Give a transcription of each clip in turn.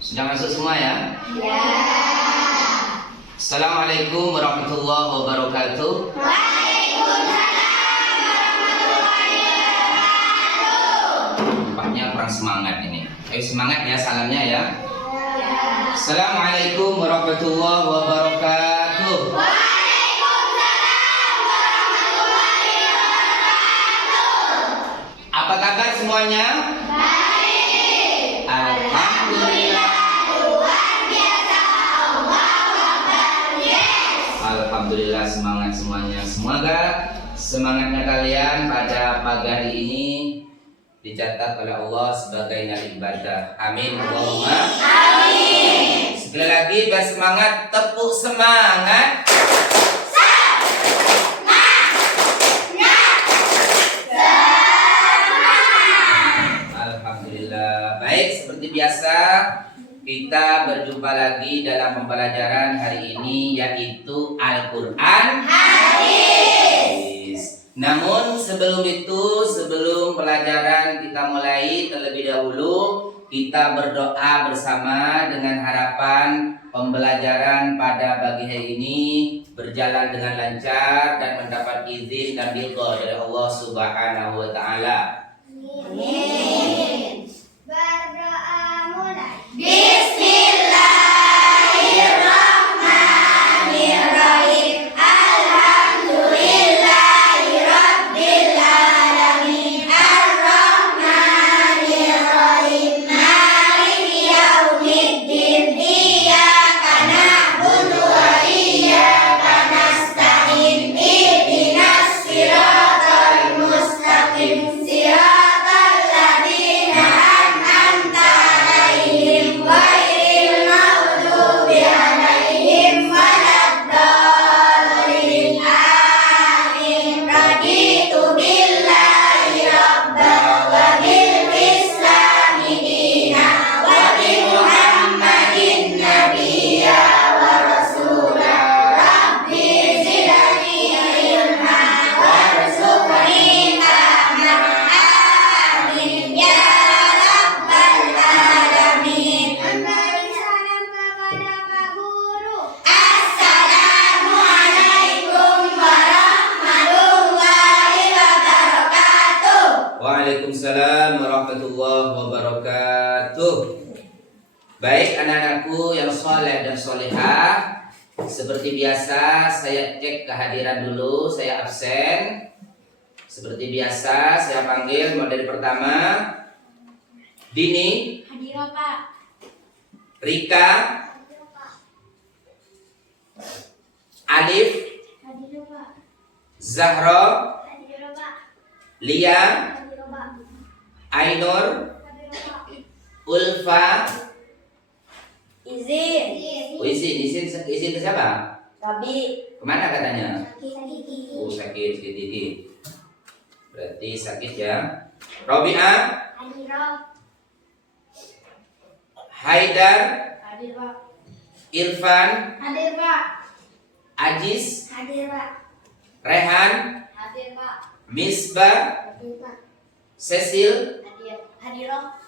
Sudah masuk semua ya? Ya. Assalamualaikum warahmatullahi wabarakatuh. Waalaikumsalam warahmatullahi wabarakatuh. Nampaknya kurang semangat ini. Ayo semangat ya salamnya ya. Ya. Assalamualaikum warahmatullahi wabarakatuh. Waalaikumsalam warahmatullahi wabarakatuh. Apa kabar semuanya? Baik. Alhamdulillah. Alhamdulillah, semangat semuanya. Semoga semangatnya kalian pada pagi hari ini dicatat oleh Allah sebagai nilai ibadah. Amin. Allahumma amin. Sekali lagi bersemangat, tepuk semangat. Alhamdulillah. Baik, seperti biasa kita berjumpa lagi dalam pembelajaran hari ini, yaitu Al-Quran Hadis. Namun sebelum itu, sebelum pelajaran kita mulai, terlebih dahulu kita berdoa bersama dengan harapan pembelajaran pada pagi hari ini berjalan dengan lancar dan mendapat izin dan ridha dari Allah Subhanahu wa Ta'ala. Amin. Berdoa mulai. Bismillahirrahmanirrahim. Alhamdulillahirabbil alamin. Arrahmanirrahim. Maliki yaumiddin. Iyyaka na'budu wa iyyaka nasta'in. Ihdinas siratal mustaqim. Siratal ladzina an'amta 'alaihim ghairil maghdubi 'alaihim waladdallin. Amin. Raditu billahi rabban wa bil islami dinan wa bi Muhammadin nabiyya wa rasula. Rabbi zidni ilma warzuqni fahma. Amin ya rabbal alamin. Memberi salam kepada Pak Guru. Assalamualaikum warahmatullahi wabarakatuh. Waalaikumsalam warahmatullahi wabarakatuh. Baik anak-anakku yang soleh dan solehah, seperti biasa saya cek kehadiran dulu, saya absen. Seperti biasa saya panggil mulai dari pertama. Dini, Hadirah Pak. Rika, Hadirah Pak. Alif, Hadirah Pak. Zahra, Hadirah Pak. Lia, Hadirah Pak. Ainur, Hadirah Pak. Ulfa. Izin. Izin ke siapa? Tapi Kemana katanya? sakit. Oh, sakit gigi. Berarti sakit ya. Robi'ah, Hadirah. Haidar, Hadir Pak. Irfan, Hadir Pak. Ajis, Hadir Pak. Rehan, Hadir Pak. Misbah, Hadir Pak. Cecil, Hadir. Hadirah.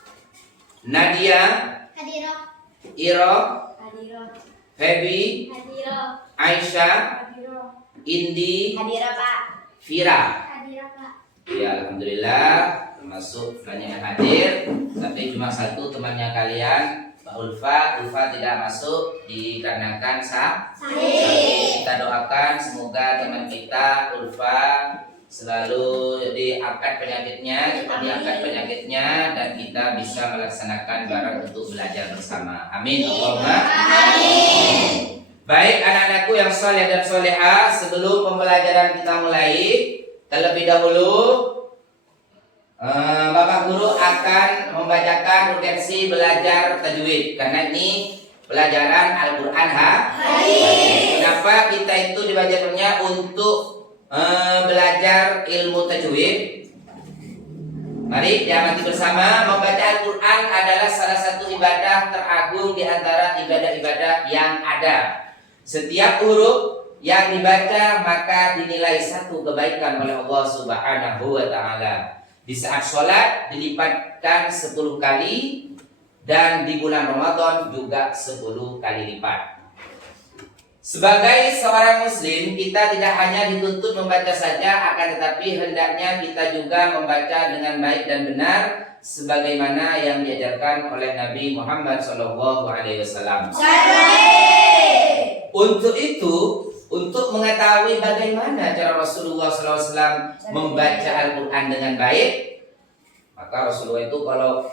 Nadia, Hadirah. Iro, Hadirah. Febi, Hadirah. Aisyah, Hadirah. Indi, Hadirah, Pak. Vira. Hadirah, Pak. Ya, alhamdulillah termasuk banyak yang hadir, tapi cuma satu temannya kalian, Mbak Ulfa. Ulfa tidak masuk dikarenakan sakit. Kita doakan semoga teman kita Ulfa selalu diangkat penyakitnya, cepat diangkat penyakitnya, dan kita bisa melaksanakan barang untuk belajar bersama. Amin. Allahumma amin. Baik anak-anakku yang soleh dan soleha, sebelum pembelajaran kita mulai, terlebih dahulu Bapak Guru akan membacakan urgensi belajar tajwid, karena ini pelajaran Al-Quran Kenapa kita itu dibacakannya untuk belajar ilmu tajwid? Mari diamati bersama, membaca Al-Quran adalah salah satu ibadah teragung di antara ibadah-ibadah yang ada. Setiap huruf yang dibaca maka dinilai satu kebaikan oleh Allah Subhanahu wa Ta'ala. Di saat sholat dilipatkan 10 kali, dan di bulan Ramadan juga 10 kali lipat. Sebagai seorang muslim, kita tidak hanya dituntut membaca saja, akan tetapi hendaknya kita juga membaca dengan baik dan benar sebagaimana yang diajarkan oleh Nabi Muhammad SAW. Untuk itu, untuk mengetahui bagaimana cara Rasulullah SAW membaca Al-Quran dengan baik, maka Rasulullah itu kalau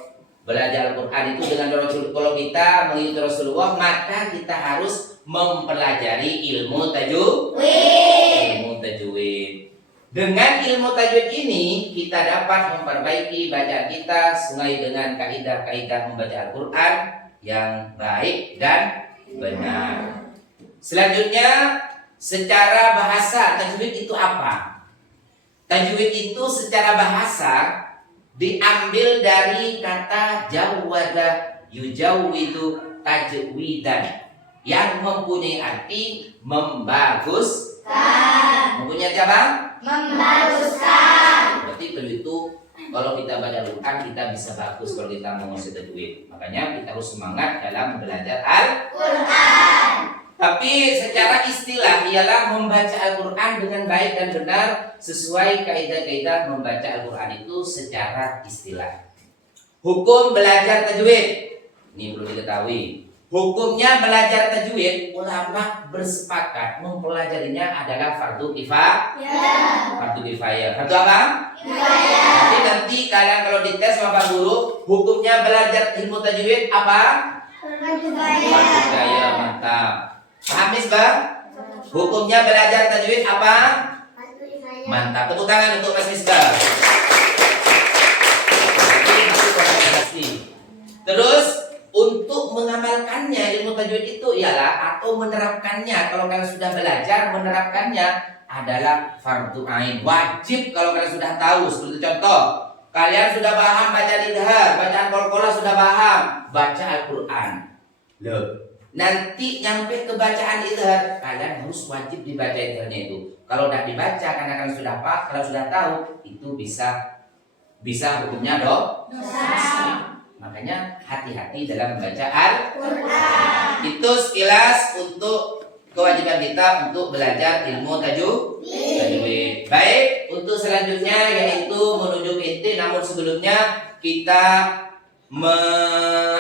belajar Al-Quran itu dengan Rasul, kalau kita mengikuti Rasulullah, maka kita harus mempelajari ilmu tajwid. Dengan ilmu tajwid ini kita dapat memperbaiki bacaan kita sesuai dengan kaidah-kaidah membaca Al-Quran yang baik dan benar. Selanjutnya, secara bahasa tajwid itu apa? Tajwid itu secara bahasa diambil dari kata jawada yujawwidu tajwidan, yang mempunyai arti membaguskan. Mempunyai apa? Membaguskan. Berarti tajwid itu kalau kita baca Al-Quran kita bisa bagus kalau kita menguasai tajwid. Makanya kita harus semangat dalam belajar Al-Quran. Tapi secara istilah ialah membaca Al-Quran dengan baik dan benar sesuai kaidah-kaidah membaca Al-Quran itu secara istilah. Hukum belajar tajwid ini perlu diketahui. Hukumnya belajar tajwid, ulama bersepakat mempelajarinya adalah fardu kifayah. Fardu kifayah. Fardu apa? Kifayah. Jadi nanti kalian kalau dites sama Pak Guru, hukumnya belajar ilmu tajwid apa? Fardu kifayah. Mantap. Paham Misbah? Hukumnya belajar tajwid apa? Mantap. Tepuk tangan untuk Mas Misbah. Terus untuk mengamalkannya ilmu tajwid itu ialah atau menerapkannya, kalau kalian sudah belajar menerapkannya adalah fardu ain, wajib. Kalau kalian sudah tahu, seperti contoh kalian sudah paham baca idhar, bacaan qalqalah sudah paham, baca Al-Quran. Loh, nanti nyampe ke bacaan idhar, kalian harus wajib dibaca idharnya itu. Kalau tidak dibaca karena kalian sudah paham, kalau sudah tahu, itu bisa hukumnya dosa. Makanya hati-hati dalam membaca Al-Quran. Itu sekilas untuk kewajiban kita untuk belajar ilmu tajwid. Baik, untuk selanjutnya yaitu menuju inti, namun sebelumnya kita menuju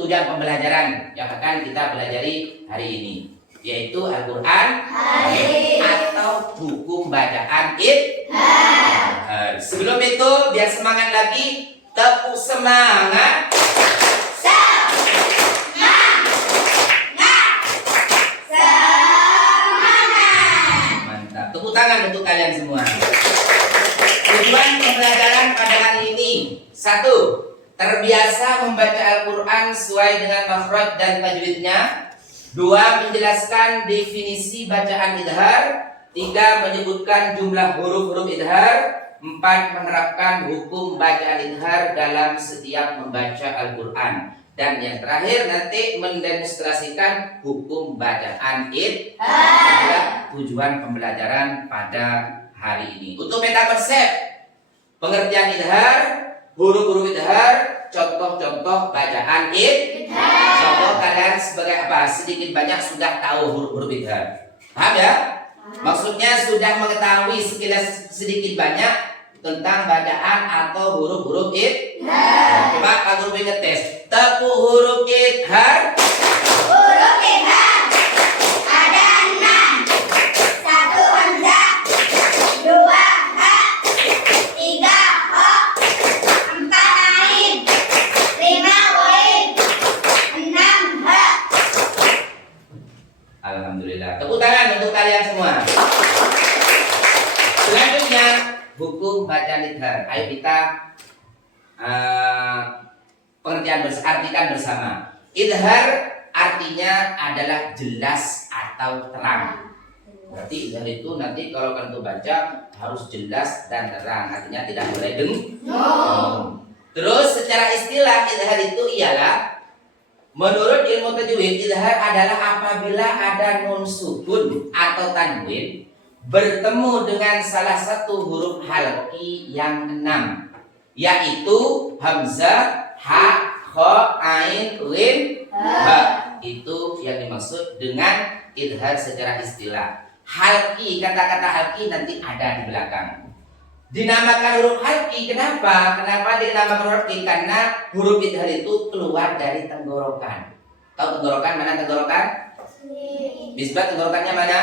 tujuan pembelajaran yang akan kita pelajari hari ini, yaitu Al-Quran atau hukum bacaan idhar. Sebelum itu biar semangat lagi, tepuk semangat. Mantap. Tepuk tangan untuk kalian semua. Tujuan pembelajaran pada hari ini: 1. Terbiasa membaca Al-Quran sesuai dengan makhraj dan tajwidnya. 2. Menjelaskan definisi bacaan idhar. 3. Menyebutkan jumlah huruf-huruf idhar. 4. Menerapkan hukum bacaan idhar dalam setiap membaca Al-Quran. Dan yang terakhir nanti mendemonstrasikan hukum bacaan idhar. Adalah tujuan pembelajaran pada hari ini. Untuk meta konsep pengertian idhar, huruf-huruf idhar, contoh-contoh bacaan idhar. Contoh kalian sebagai apa? Sedikit banyak sudah tahu huruf-huruf idhar. Paham ya? Maksudnya sudah mengetahui sekilas sedikit banyak tentang bacaan atau huruf-huruf idhar. Coba Kak Guru ngetes. Tepuk huruf idhar. Huruf idhar ada 6. 1 hamzah, 2 ha, 3 ho, 4 ain, 5 ghain, 6 ha. Alhamdulillah. Tepuk tangan untuk kalian semua. Selanjutnya hukum bacaan idhar. Ayo kita artikan bersama. Idhar artinya adalah jelas atau terang. Berarti idhar itu nanti kalau kalian baca harus jelas dan terang. Artinya tidak boleh dengung. Terus secara istilah idhar itu ialah, menurut ilmu tajwid, idhar adalah apabila ada nun sukun atau tanwin bertemu dengan salah satu huruf halqi yang 6, yaitu hamzah, ha, kha, ain, ghin, ha. Itu yang dimaksud dengan idhar secara istilah. Halqi, kata-kata halqi nanti ada di belakang. Dinamakan huruf halqi, kenapa? Kenapa dinamakan huruf halqi? Karena huruf idhar itu keluar dari tenggorokan. Tahu tenggorokan? Mana tenggorokan? Misbah tenggorokannya mana?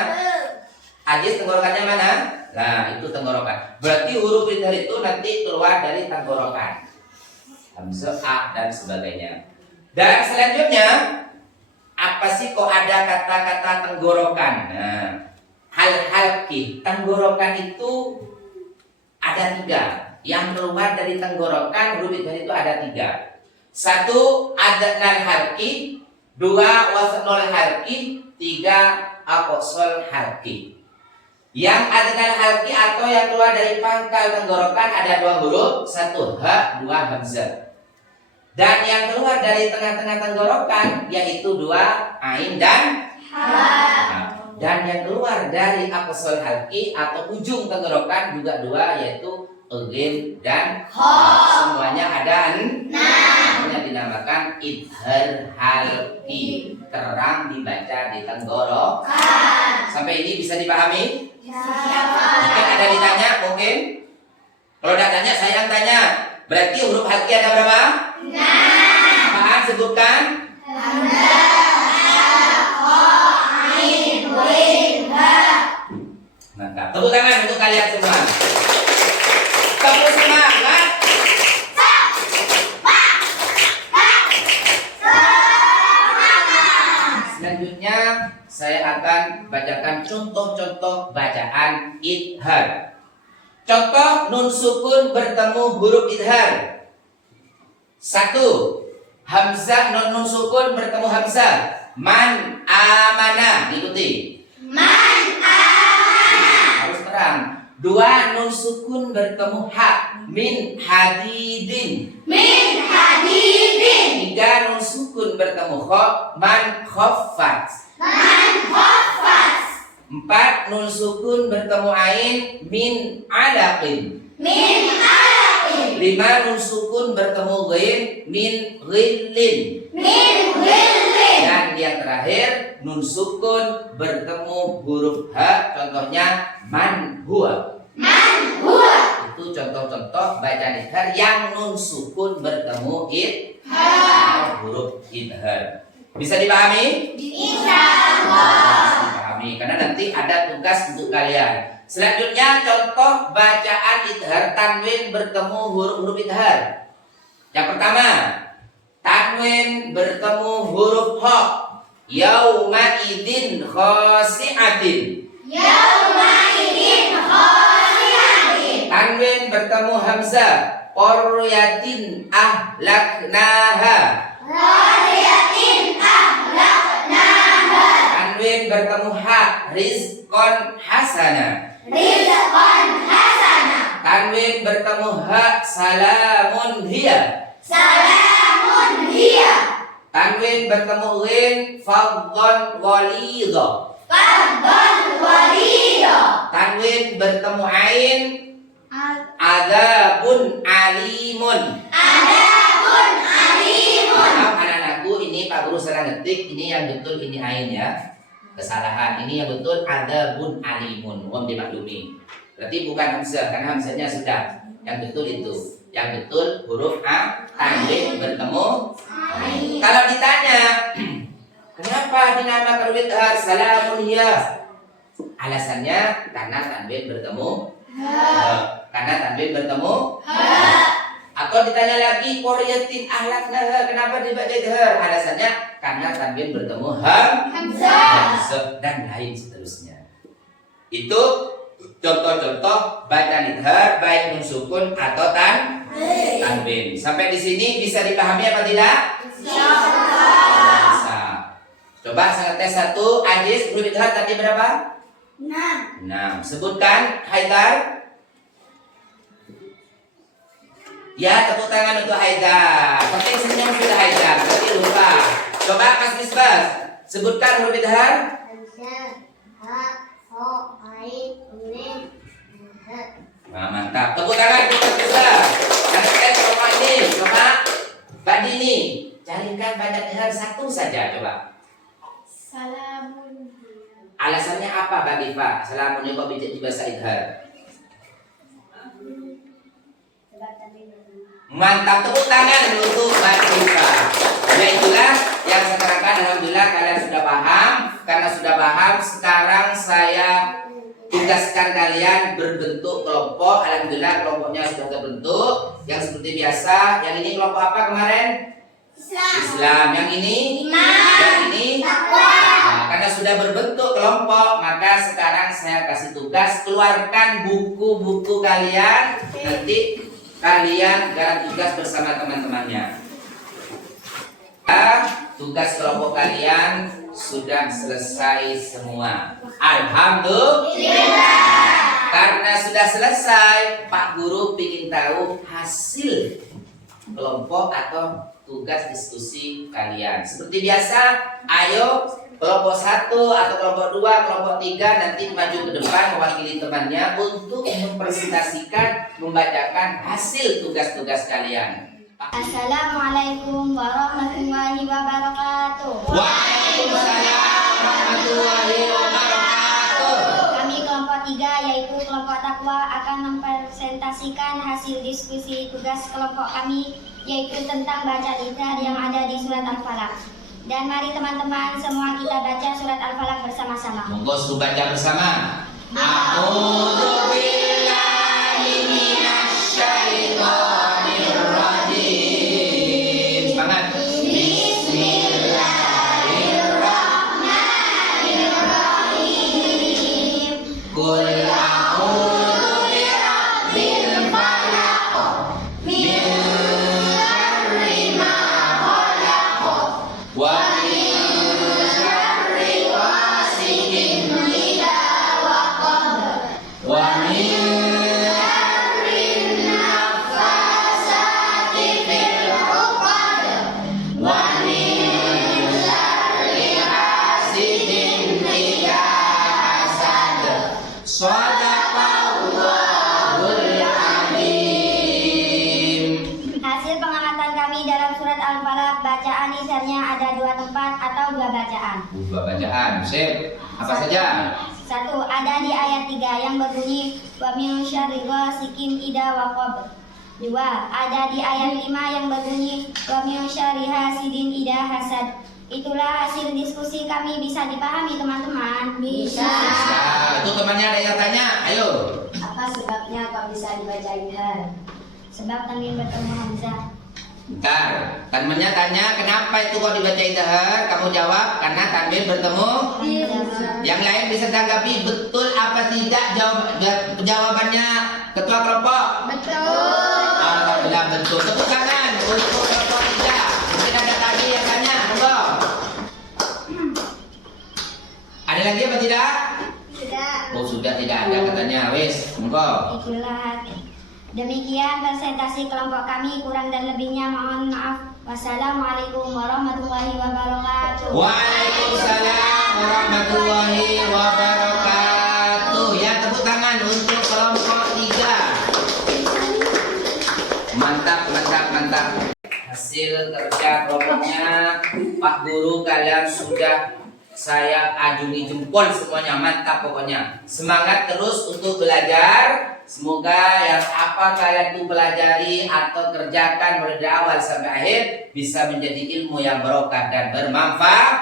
Ajis tenggorokannya mana? Nah, itu tenggorokan. Berarti huruf idhar itu nanti keluar dari tenggorokan. Hamzah, a, dan sebagainya. Dan selanjutnya, apa sih kok ada kata-kata tenggorokan? Nah, halqi, tenggorokan itu ada 3. Yang keluar dari tenggorokan huruf idhar itu ada 3. 1 adnal halqi, 2 wasnul halqi, 3 aqsal halqi. Yang adnal halqi atau yang keluar dari pangkal tenggorokan ada 2 huruf, 1 ha, 2 hamzah. Dan yang keluar dari tengah-tengah tenggorokan yaitu 2 ain dan ha. Dan yang keluar dari aqsal halqi atau ujung tenggorokan juga 2, yaitu ghin dan ha. Semuanya ada 6. Namanya dinamakan idhar halqi, terang dibaca di tenggorokan. Sampai ini bisa dipahami? Mungkin ada ditanya, mungkin. Kalau tidak tanya, saya yang tanya. Berarti huruf halqi ada berapa? 6. Apaan sebutkan? Mantap. Tepuk tangan untuk kalian semua. Tepuk semangat. Selanjutnya saya akan bacakan contoh-contoh bacaan idhar. Contoh nun sukun bertemu huruf idhar. 1. Hamzah, nun sukun bertemu hamzah. Man amana, ikuti. Man amana. Harus terang. 2. Nun sukun bertemu ha. Min hadidin. Min hadidin. 3. Nun sukun bertemu kha. Man khaffat. Man khaffat. 4. Nun sukun bertemu ain. Min alaqin. Min alaqin. 5. Nun sukun bertemu ghin. Min ghillin. Min ghillin. Dan yang terakhir, nun sukun bertemu huruf ha. Contohnya man huwa. Man huwa. Itu contoh-contoh bacaan idhar yang nun sukun bertemu Ha. huruf idhar. Bisa dipahami? Insyaallah. Dipahami, karena nanti ada tugas untuk kalian. Selanjutnya contoh bacaan idhar tanwin bertemu huruf-huruf idhar. Yang pertama, tanwin bertemu huruf ha. Yauma idin khasi'atin. Yauma idin khasi'atin. Tanwin bertemu hamzah. Qaryatin ahlaknaha. Qaryatin ahlaknaha. Tanwin bertemu ha. Rizqan hasana. Rizqan hasana. Tanwin bertemu ha. Salamun hiya. Salamun hiya. Tanwin bertemu ghin. Faddan ghalidha. Faddan walida. Tanwin bertemu ain. Adzabun alimun. Adabun alimun. Maaf anak-anakku, ini Pak Guru salah ngetik. Ini yang betul, ini ain ya. Kesalahan. Ini yang betul adzabun alimun. Mohon dimaklumi. Berarti bukan hamzah, karena hamzahnya sudah. Yang betul itu. Yang betul huruf A tanwin bertemu. Kalau ditanya, kenapa dinamakan huruf idhar salamun hiya? Alasannya karena tanwin bertemu. Karena tanwin bertemu. Atau ditanya lagi qoriyatin ahlaknaha, kenapa dibaca idhar? Alasannya karena tanwin bertemu hamzah dan lain seterusnya. Itu contoh-contoh bacaan idhar baik nun sukun atau tanwin. Sampai di sini bisa dipahami apa tidak? Bisa. Coba saya tes satu. Ajis huruf idhar tadi berapa? 6. Sebutkan Haidar. Ya, tepuk tangan untuk Haidar. Penting senyum sudah Haidar, berarti lupa. Coba Mas Misbah, sebutkan huruf idhar. Wah, mantap. Tepuk tangan untuk Mas Misbah. Anak tes coba ini, coba Mbak Dini, carikan bacaan idhar satu saja coba. Salamun. Alasannya apa Mbak Diva? Salamun kok bijak di bahasa idhar? Mantap, tepuk tangan untuk Mbak Diva. Ya itulah yang saya terangkan. Alhamdulillah kalian sudah paham. Karena sudah paham, sekarang saya tugaskan kalian berbentuk kelompok. Alhamdulillah kelompoknya sudah terbentuk. Yang seperti biasa. Yang ini kelompok apa kemarin? Islam. Yang ini? Yang ini? Nah, karena sudah berbentuk kelompok, maka sekarang saya kasih tugas keluarkan buku-buku kalian. Nanti kalian garap tugas bersama teman-temannya. Tugas kelompok kalian sudah selesai semua. Alhamdulillah. Karena sudah selesai, Pak Guru ingin tahu hasil kelompok atau tugas diskusi kalian. Seperti biasa, ayo kelompok 1 atau kelompok 2, kelompok 3 nanti maju ke depan mewakili temannya untuk mempresentasikan, membacakan hasil tugas-tugas kalian. Assalamualaikum warahmatullahi wabarakatuh. Waalaikumsalam warahmatullahi wabarakatuh. Kami kelompok 3 yaitu kelompok takwa akan mempresentasikan hasil diskusi tugas kelompok kami yaitu tentang baca idhar yang ada di surat Al-Falaq. Dan mari teman-teman semua kita baca surat Al-Falaq bersama-sama. Monggo suruh baca bersama. A'udzu billahi minasy syaithanir rajim. Semangat. Bismillahirrahmanirrahim. Qul a'udzu birabbil falaq min syarri ma khalaq wa min syarri ghasidin idza waqab wa min syarri naffasati fil 'uqad wa min syarri hasidin idza hasad. Shadaqallahul azim. Hasil pengamatan kami dalam surat Al-Falaq, bacaan idharnya ada 2 tempat atau 2 bacaan. Dua bacaan, sip. Apa saja? 1. Ada di ayat 3 yang berbunyi wa min syarri ghasikin idza waqab. 2. Ada di ayat 5 yang berbunyi wa min syarri hasidin idza hasad. Itulah hasil diskusi kami, bisa dipahami teman-teman? Nah, itu temannya ada yang tanya. Ayo. Apa sebabnya kok bisa dibaca idhar? Sebab tanwin bertemu hamzah. Bentar. Temannya tanya kenapa itu kok dibaca idhar? Kamu jawab karena tanwin bertemu. Yang lain bisa tanggapi betul apa tidak jawabannya ketua kelompok? Betul. Alhamdulillah betul. Tepuk tangan untuk kelompok 3. Mungkin ada lagi yang tanya. Monggo. Ada lagi apa tidak? Sudah. Oh sudah tidak ada katanya. Wis, monggo. Itulah. Demikian presentasi kelompok kami, kurang dan lebihnya mohon maaf. Wassalamualaikum warahmatullahi wabarakatuh. Waalaikumsalam warahmatullahi wabarakatuh. Ya, tepuk tangan untuk kelompok 3. mantap. Hasil kerja kelompoknya Pak Guru kalian sudah saya ajungi jempol semuanya, mantap pokoknya. Semangat terus untuk belajar. Semoga yang apa kalian tuh pelajari atau kerjakan mulai dari awal sampai akhir bisa menjadi ilmu yang barokah dan bermanfaat.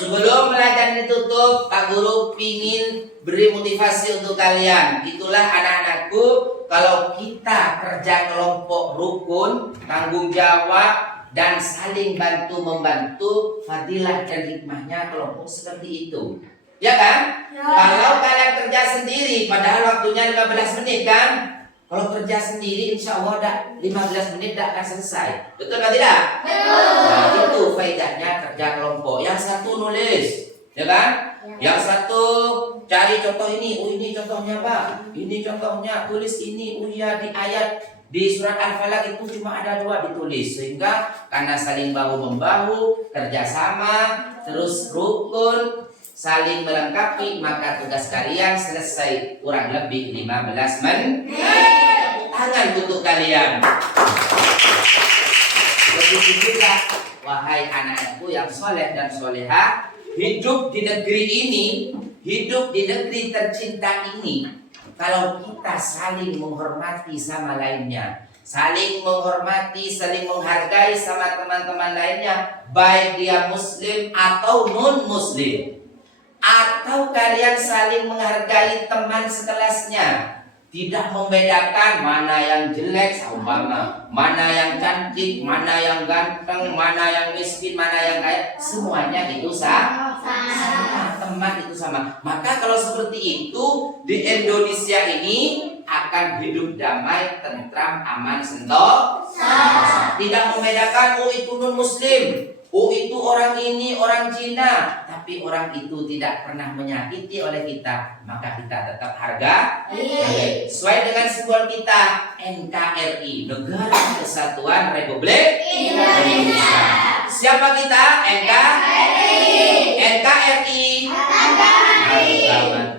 Sebelum pelajaran ditutup, Pak Guru ingin beri motivasi untuk kalian. Itulah anak-anakku, kalau kita kerja kelompok rukun, tanggung jawab, dan saling bantu-membantu, fadilah dan hikmahnya kelompok seperti itu. Ya kan? Ya. Kalau kalian kerja sendiri, padahal waktunya 15 menit kan? Kalau kerja sendiri insya Allah 15 menit tidak akan selesai. Betul atau tidak? Betul. Nah, itu faedahnya kerja kelompok. Yang satu nulis, ya kan? Yang satu cari contoh ini. Oh ini contohnya Pak. Ini contohnya, tulis ini. Oh iya di ayat di surat Al-Falaq itu cuma ada 2 ditulis. Sehingga karena saling bahu-membahu, kerjasama, terus rukun, saling melengkapi, maka tugas kalian selesai kurang lebih 15 menit. Tangan untuk kalian. Begitu juga wahai anak-anakku yang soleh dan soleha, hidup di negeri ini, hidup di negeri tercinta ini, kalau kita saling menghormati sama lainnya, saling menghormati, saling menghargai sama teman-teman lainnya, baik dia muslim atau non muslim, atau kalian saling menghargai teman sekelasnya, tidak membedakan mana yang jelek seumpama, mana yang cantik, mana yang ganteng, mana yang miskin, mana yang kaya, semuanya itu sama, teman itu sama. Maka kalau seperti itu di Indonesia ini akan hidup damai, tentram, aman, sentosa. Tidak membedakan oh itu non muslim, oh itu orang ini orang Cina, tapi orang itu tidak pernah menyakiti oleh kita, maka kita tetap harga. Sesuai dengan simbol kita NKRI, Negara Kesatuan Republik Indonesia. Siapa kita? NKRI.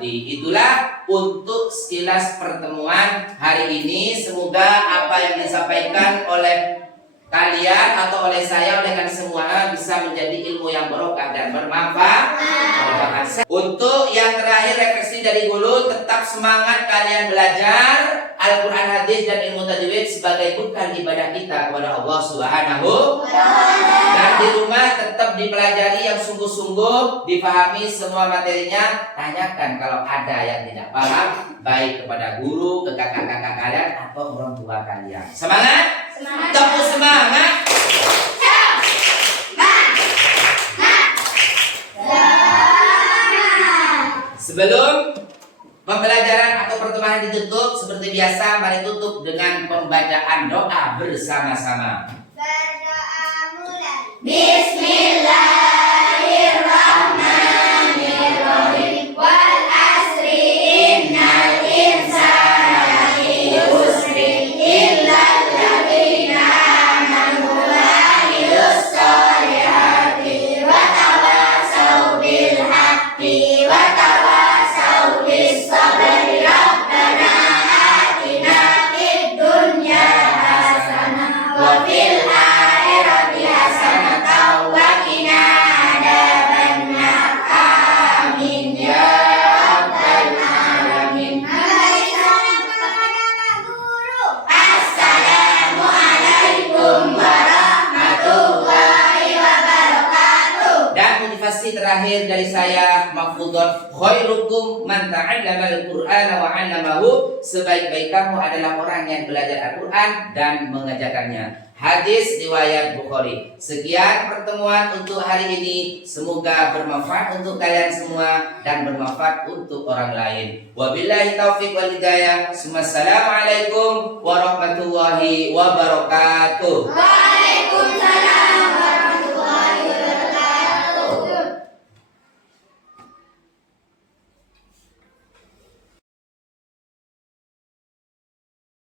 Itulah untuk sekilas pertemuan hari ini. Semoga apa yang disampaikan oleh kalian atau oleh saya, oleh kalian semua bisa menjadi ilmu yang barokah dan bermanfaat. Untuk yang terakhir, refleksi dari guru, tetap semangat kalian belajar Al-Quran, hadis dan ilmu tajwid sebagai bekal ibadah kita kepada Allah Subhanahu. Dan di rumah tetap dipelajari yang sungguh-sungguh, dipahami semua materinya. Tanyakan kalau ada yang tidak paham, baik kepada guru, ke kakak-kakak kalian atau orang tua kalian. Semangat! Tepuk semangat! Sebelum pembelajaran atau pertemuan ditutup, seperti biasa, mari tutup dengan pembacaan doa bersama-sama. Berdoa mulai. Bismillahirrahmanirrahim. Wal asri innal insana lafi khusrin illa alladziina aamanu wa 'amilus shalihati wa tawasaw bil haqqi wa tawasaw bis sabri. Rabbana atina fid dunya hasanah wa fil akhirati hasanah wa qina adzabannar. Amin ya rabbal alamin. Assalamualaikum warahmatullahi wabarakatuh. Dan motivasi terakhir dari saya, Mahfudhon, khairukum man ta'allama al-Qur'ana wa 'allamahu. Sebaik-baik kamu adalah orang yang belajar Al-Qur'an dan mengajarkannya. Hadis riwayat Bukhari. Sekian pertemuan untuk hari ini. Semoga bermanfaat untuk kalian semua dan bermanfaat untuk orang lain. Wabillahi taufiq wal hidayah. Assalamualaikum warahmatullahi wabarakatuh.